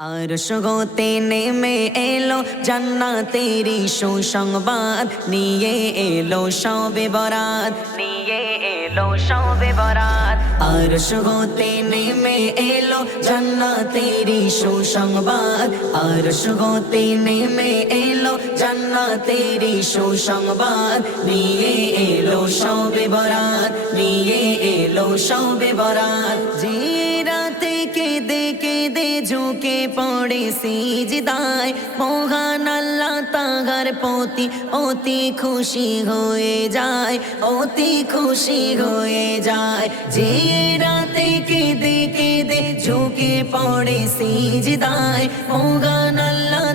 আর সগতে নেমে এলো জান্নাতেরি সুসংবাদ নিয়ে এলো সবে বরাত নিয়ে এলো সবে বরাত আর সগতে নেমে এলো জান্নাতেরি সুসংবাদ আর সগতে নেমে এলো জান্নাতেরি সুসংবাদ নিয়ে এলো সবে বরাত নিয়ে এলো সবে বরাত যে রাতে কেঁদে কেঁদে ঝুঁকে পড়ে সিজদায় মহান আল্লাহ তাহার পতি অতি খুশি হয়ে যায়, অতি খুশি হয়ে যায়। যে রাতে কেঁদে কেঁদে ঝুঁকে পড়ে সিজদায় মহান আল্লাহ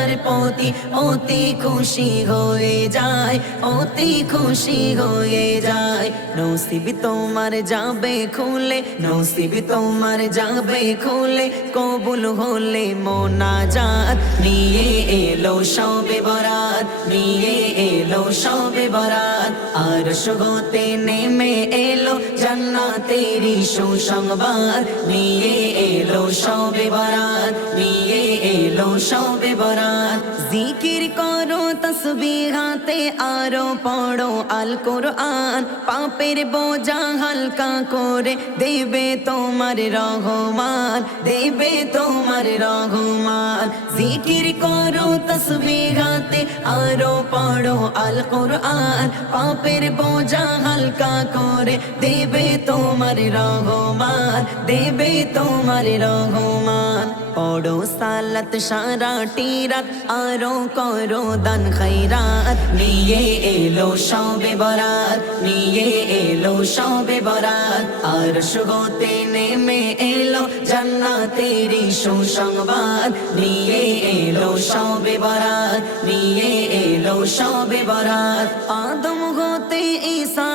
তাহার প্রতি অতি খুশি হয়ে যায়, অতি খুশি হয়ে যায়। নসিব তোমার যাবে খুলে, নসিব তোমার যাবে খুলে, কবুল হলে মোনাজাত। নিয়ে এলো সবে বরাত, নিয়ে এলো সবে বরাত। আর সুগতে নেমে এলো জান্নাতেরি সুসংবাদ। নিয়ে এলো সবে বরাত, নিয়ে এলো সবে বরাত। জিকির করো তসবিহাতে আরও পড়ো আল কোরআন পাপের বোঝা হালকা করে দেবে তোমার রহমান দেবে তোমার রহমান জিকির করো তসবিহাতে আরও পড়ো আল কোরআন পাপের বোঝা হালকা করে দেবে তোমার রহমান দেবে তোমার রহমান পড়ো সালাত সারা টিরাত আরও করো দান খৈরাত নিয়ে এলো সবে বরাত নিয়ে এলো সবে বরাত আর সুগতে নেমে এলো জান্নাতেরি সুসংবাদ নিয়ে এলো সবে বরাত নিয়ে এলো সবে বরাত আদম হতে ঈসা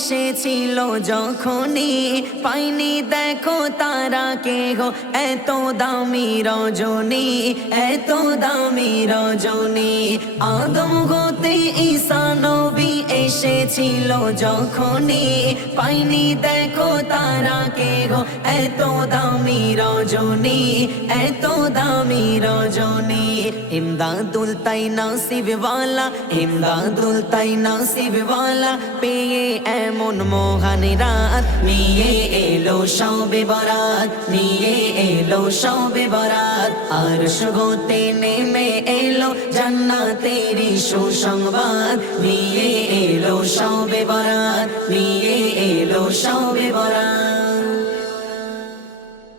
এসেছিল যখনই। পাইনি দেখো তারা কে গো এত দামি রজনী, এত দামি রজনী। আদম গোতে ঈসা নবী এসেছিল যখনই। পাইনি দেখো তারা কে গো এত দামি রজনী, এত দামি রজনী। ইমদাদুল তাই নাসিব ওয়ালা ইমদাদুল তাই নাসিব ওয়ালা পেয়ে এমন মোহন রাত, নিয়ে এলো সবে বরাত, নিয়ে এলো সবে বরাত। আর সুগতে নেমে এলো জান্নাতেরি সুসংবাদ। নিয়ে এলো সবে বরাত নিয়ে এলো সবে বরাত।